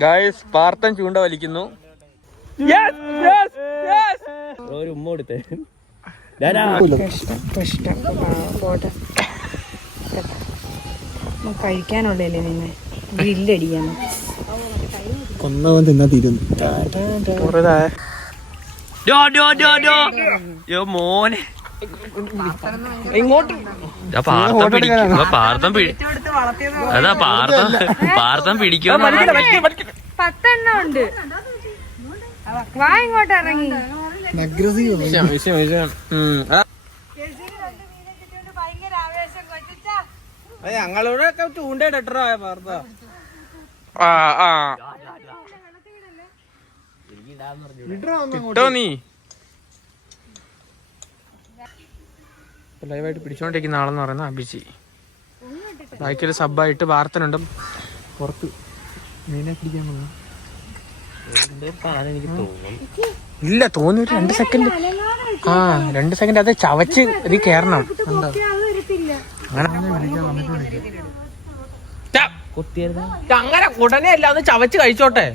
Guys Parthan ചൂണ്ട വലിക്കുന്നു. ഒരു ഉമ്മ കൊടുത്തേ. കഴിക്കാനുള്ളല്ലേ നിന്നെ? ഗ്രില്ലടിക്കാൻ കൊന്നവൻ തിന്നാ തീരുന്നു. മോനെ. ഇങ്ങോട്ട്. പാർത്ഥം അതാ പാർത്ഥം. പാർത്ഥം പിടിക്കോ പത്തെണ്ണം ഉണ്ട്. വാ ഇങ്ങോട്ട് ഇറങ്ങി. ഞങ്ങളോട് ചൂണ്ടയിട്ടോ പാർത്ത ആ. ആ കിട്ടോ നീ. ലൈവായിട്ട് പിടിച്ചോണ്ടിരിക്കുന്ന ആളെന്ന് പറയുന്ന അഭിജി. ബാക്കിൽ സബ്ബായിട്ട് വാർത്തനുണ്ട്. പുറത്ത് മീനെ പിടിക്കാൻ വന്നു. എനിക്ക് തോന്നുന്നു. ഇല്ല തോന്നി ഒരു രണ്ട് സെക്കൻഡ് ആ രണ്ട് സെക്കൻഡ് അത് ചവച്ച് ഇത് കേറണം? അങ്ങനെ ഉടനെ അല്ല ഒന്ന് ചവച്ച് കഴിച്ചോട്ടെ.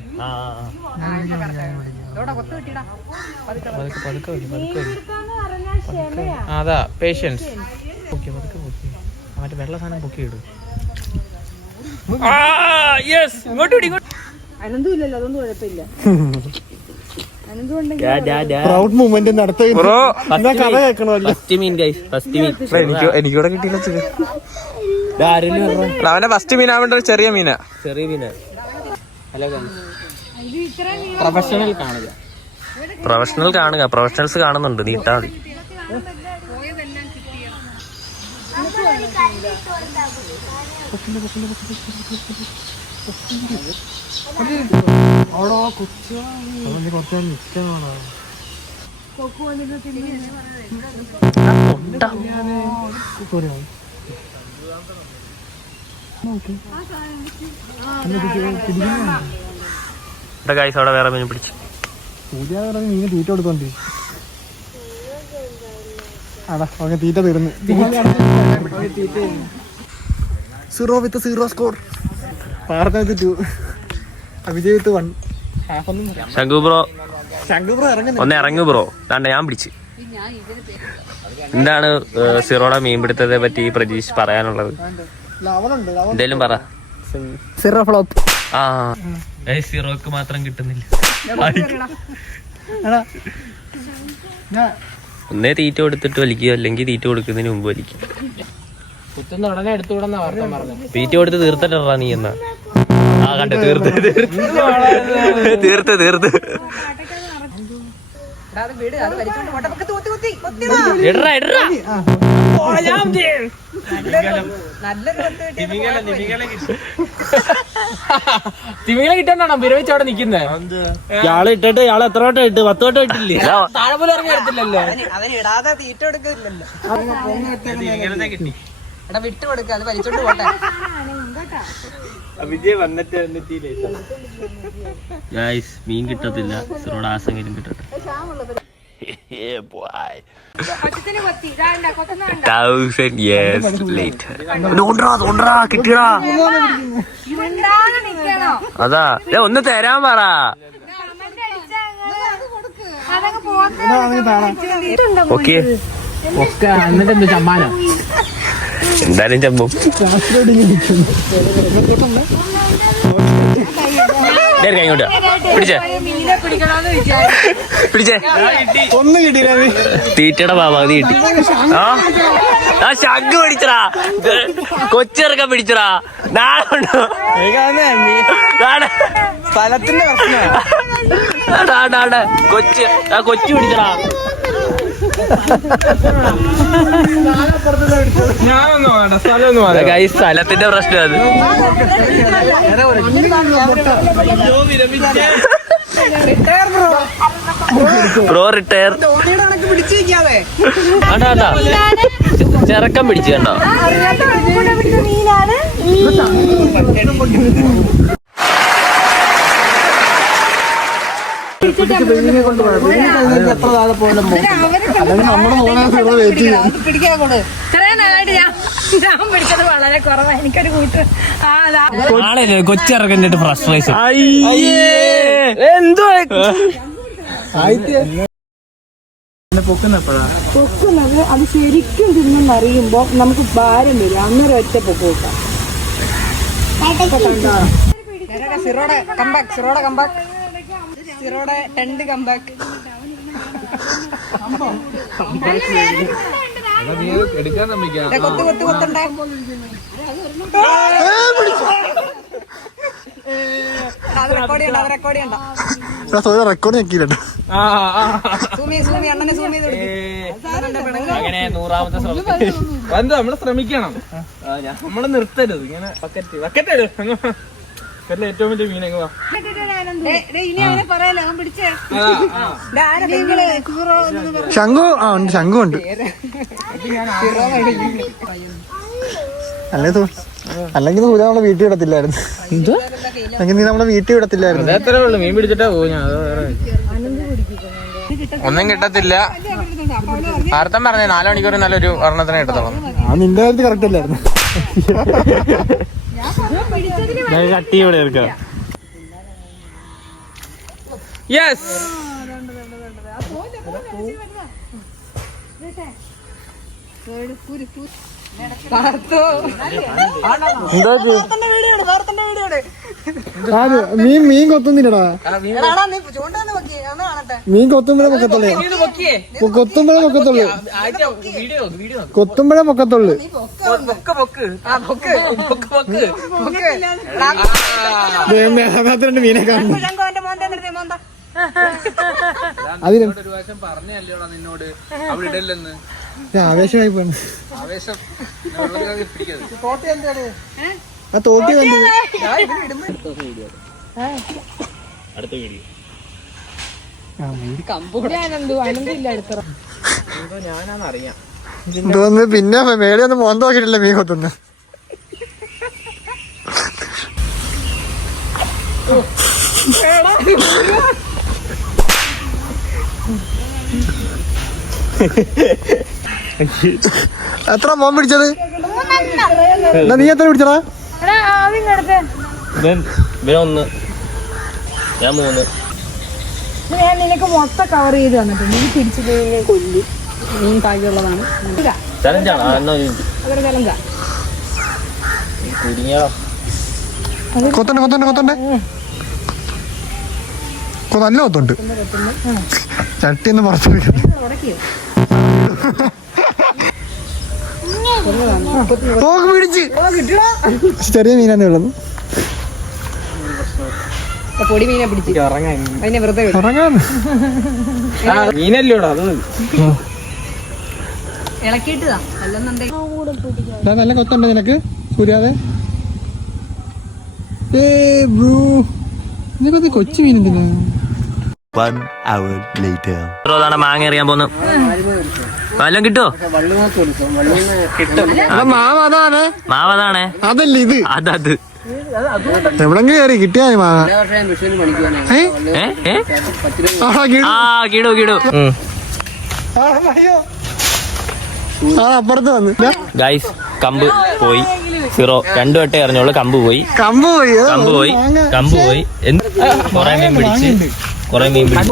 പതുക്കെ പതുക്കെ പതുക്കെ അതാ പേഷ്യൻസ് പതുക്കെ പൊക്കി. മറ്റേ വെള്ള സാധനം പൊക്കി ഇടും. ഇങ്ങോട്ട് ഇങ്ങോട്ട്. അതൊന്നും കുഴപ്പമില്ല. ഫസ്റ്റ് മീൻ ഗൈസ് ഫസ്റ്റ് മീൻ എനിക്ക് എനിക്കിവിടെ കിട്ടിയില്ല ചെറിയ? അവന്റെ ഫസ്റ്റ് മീനാ. ചെറിയ മീനാ. ഹലോ പ്രൊഫഷണൽ കാണുക. പ്രൊഫഷണൽ കാണുക. പ്രൊഫഷണൽസ് കാണുന്നുണ്ട്. നീ ഇട്ടാ മതി ഇവിടെ ഗൈസ് അവിടെ വേറെ മീൻ പിടിച്ചു. പൂജ മീൻ തീറ്റ കൊടുത്തോണ്ട്. അതാ ഓക്കെ തീറ്റ തീർന്ന്. Zero with zero score Partha with two Abhijay with one half ഒന്നും ശംഖു ബ്രോ. ശംഖു ബ്രോ ഇറങ്ങുന്നു. ഒന്ന് ഇറങ്ങു ബ്രോ. ദാണ്ട ഞാൻ പിടിച്ച്. എന്താണ് സീറോടെ മീൻ മീൻപിടുത്തത്തെ പറ്റി പ്രതീക്ഷ പറയാനുള്ളത്? എന്തേലും പറ. സീറോ ഫ്ലോപ്പ് ആ. സിറോക്ക് മാത്രം കിട്ടുന്നില്ല. എടാ ഞാൻ ഒന്നേ തീറ്റ കൊടുത്തിട്ട് വലിക്കുക അല്ലെങ്കിൽ തീറ്റ കൊടുക്കുന്നതിന് മുമ്പ് വലിക്കും കുത്തുന്ന ഉടനെ എടുത്തുവിടുന്ന വാർത്ത പറഞ്ഞു തീറ്റ കൊടുത്ത് തീർത്തിട്ടാ നീ എന്നാ. ആ കണ്ട തീർത്ത് തീർത്ത്. തീർത്ത് ഇടറ ഇടറാ തിമികളെ കിട്ടാനാണോ? വിരമിച്ച് അവിടെ നിക്കുന്നേ? ഇയാൾ ഇട്ടിട്ട് ഇയാൾ എത്ര വട്ടം ഇട്ട്? പത്ത് വട്ടം ഇട്ടില്ലേ? താഴെ പോലും ഇറങ്ങി എടുത്തില്ലല്ലോ അവനിടാതെ തീറ്റ കൊടുക്കില്ലല്ലോ കിട്ടി. എടാ വിട്ടു കൊടുക്ക. അത് വലിച്ചോണ്ട് പോട്ടെ. ഗൈസ് മീൻ കിട്ടത്തില്ല. ആസെങ്കിലും കിട്ടട്ടെ. തൗസൻഡ് ഇയേഴ്സ് ലേറ്റർ തോണ്ടറാ കിട്ടിയടാ. അതാ. ഒന്ന് തരാൻ പറ. ഓക്കെ. എന്തായാലും ചമ്പും കൈ ഇങ്ങോട്ട് പിടിച്ചേ. പിടിച്ചേ. ഒന്നും കിട്ടിയില്ല തീറ്റയുടെ നീ കിട്ടി. ആ? ആ ശംഖ് പിടിച്ചടാ. കൊച്ചിറക്കം പിടിച്ചടാ. നാളുണ്ടോ സ്ഥലത്തിന്റെ കൊച്ച് ആ കൊച്ചു പിടിച്ചടാ. ഞാനൊന്നും വേണ്ട സ്ഥലമൊന്നും അതൊക്കെ ഈ സ്ഥലത്തിന്റെ പ്രശ്നം അത്. ബ്രോ റിട്ടയർ ചെറുക്കം പിടിച്ചു കണ്ടോ മീനാണ് എത്ര താഴെ പോയാലും അവർ അല്ലെങ്കിൽ നമ്മുടെ മോനെ സീറോ വെയിറ്റ് ചെയ്യും പിടിക്കാൻ കൊടു ഇത്രയും നാളായിട്ട് ഞാൻ ഞാൻ പിടിച്ചത് വളരെ കുറവാ. എനിക്കൊരു കൂട്ട്. എന്തോ പൊക്കുന്നത് അത് ശരിക്കും തിന്നെന്ന് അറിയുമ്പോ നമുക്ക് ഭാരം വരും അന്നേരം ഒറ്റ പൊക്ക് വെക്കാം സിറോടെ കമ്പാക്ക് സിറോടെ കമ്പാക്ക് സിറോടെ ടെൻഡ് കമ്പാക്ക് കൊത്ത് കൊത്ത് കൊത്തണ്ടേ. റെക്കോർഡ് അങ്ങനെ നൂറാമത്തെ ശ്രമം. എന്ത് നമ്മൾ ശ്രമിക്കണം. നമ്മൾ നിർത്തരുത് ഇങ്ങനെ ബക്കറ്റ് ബക്കറ്റ് ഇടൂ ഏറ്റവും വലിയ വാ പറഞ്ഞു ശംഖു ആ ഉണ്ട് ശംഖു ഉണ്ട് അല്ലേ തോ- അല്ലെങ്കിൽ സൂര്യ നമ്മളെ വീട്ടിൽ വിടത്തില്ലായിരുന്നു. അല്ലെങ്കിൽ നീ നമ്മളെ വീട്ടിൽ വിടത്തില്ലായിരുന്നു. എത്ര ഉള്ളു മീൻ പിടിച്ചിട്ടാ പോകും ഞാൻ അത് വേറെ ഒന്നും കിട്ടത്തില്ല. അർത്ഥം പറഞ്ഞേ നാലു മണിക്കൂർ നല്ലൊരു ഒരെണ്ണത്തിന് കിട്ടത്തോളം ആ നിന്റെ കാര്യത്തിൽ കറക്റ്റ് അല്ലായിരുന്നു. കട്ടി ഇവിടെ എടുക്കാം യെസ് കുരു വീഡിയോ മീൻ മീൻ കൊത്തുന്നില്ലടാ. മീൻ കൊത്തുമ്പോഴേ പൊക്കത്തുള്ളൂ. കൊത്തുമ്പോഴേ പൊക്കത്തുള്ളൂ. കൊത്തുമ്പോഴേ പൊക്കത്തുള്ളൂ. അതിനകത്ത് രണ്ട് മീനെ കാണുന്നു അതിന് പറഞ്ഞല്ലോടാ നിന്നോട് അവിടെ ഇടല്ലെന്ന് ആവേശമായി പോണ്. ആവേശം ആ തോട്ടി അടുത്ത വീഡിയോ പിന്നെ മേളി ഒന്ന് മോൻ നോക്കിയിട്ടില്ല മീൻ കൊത്തുന്നു. എത്ര മോൻ പിടിച്ചത്? എന്നാ നീ എത്ര പിടിച്ചടാ? ഒന്ന്. ഞാൻ മൂന്ന്. ഞാൻ നിനക്ക് മൊത്തം കവർ ചെയ്ത് തന്നിട്ട് നീ പിടിച്ചത് കൊല്ലി. നീ എന്നാ കുടുങ്ങിയോ. കൊത്തണ്ട കൊത്തണ്ട കൊത്തണ്ടേ. നല്ല കൊത്തുണ്ട്. ചട്ടി ഒന്ന് പുറത്തു തോക്ക് പിടിച്ച് ചെറിയ മീനാണ് ഉള്ളത്. പൊടി മീനെ പിടിച്ച്. അതിനെ വെറുതെ മീനല്ലോടാ അത് നല്ല കൊത്തുണ്ട് നിനക്ക്? സൂര്യാതെ? ഏ ബ്രൂ. നിനക്കത് കൊച്ചു മീൻ തിന്നാ hour later. ഇതാണ് മാങ്ങ എറിയാൻ പോന്നു. വല്ലതും കിട്ടോ? മാവ് അതാണ് മാവ് അതാണ്. മാവതാണേ. അതല്ല ഇത്? അതത്. എവിടെങ്കിലും കയറി കിട്ടിയാ മാങ്ങ. ആ കിടു കിടു. ആ, അപ്പുറത്ത് വന്ന്. ഗൈസ് കമ്പ് പോയി. സീറോ രണ്ടു വട്ടേ എറിഞ്ഞോളൂ കമ്പ് പോയി. കമ്പ് പോയി. കമ്പ് പോയി. കമ്പ് പോയി. എന്ത്? കൊറേ മീൻ പിടിച്ച്. കൊറേ മീൻ പിടിച്ച്.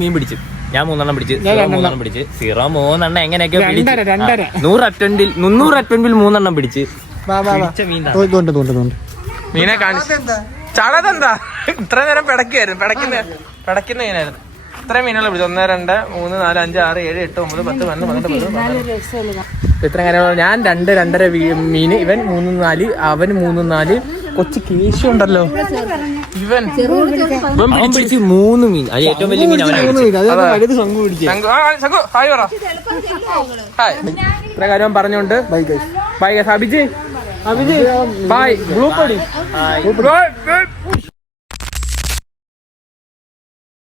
മീൻ പിടിച്ചു. ഞാൻ മൂന്നെണ്ണം പിടിച്ച്. സീറോ മൂന്നെണ്ണം പിടിച്ച്. സീറോ മൂന്നെണ്ണം എങ്ങനെയൊക്കെ. നൂറ് അറ്റൻഡിൽ മുന്നൂറ് അറ്റൻഡിൽ മൂന്നെണ്ണം പിടിച്ച്. മീനെ കാണിച്ചു. ചാടാതെന്താ ഇത്ര നേരം പിടക്കായിരുന്നു പിടക്കുന്ന പിടക്കുന്ന മീനായിരുന്നു. ഇത്ര മീനുകൾ പിടിച്ചു. ഒന്ന് രണ്ട് മൂന്ന് നാല് അഞ്ച് ആറ് ഏഴ് എട്ട് ഒമ്പത് പത്ത് പന്ത്രണ്ട് പന്ത്രണ്ട് പതിനൊന്ന് ഇത്ര കാര്യങ്ങൾ ഞാൻ രണ്ട് രണ്ടര മീൻ ഇവൻ മൂന്ന് നാല് അവൻ മൂന്ന് നാല്. കൊച്ചു കേശു ഉണ്ടല്ലോ. ഇവൻ പിടിച്ച് മൂന്ന് മീൻ. അത് ഏറ്റവും വലിയ മീൻ ഹായ് പറ. ഹായ്. ഇത്ര കാര്യം പറഞ്ഞോണ്ട് bye guys. Bye guys. Abhijay Abhijay bye group അടി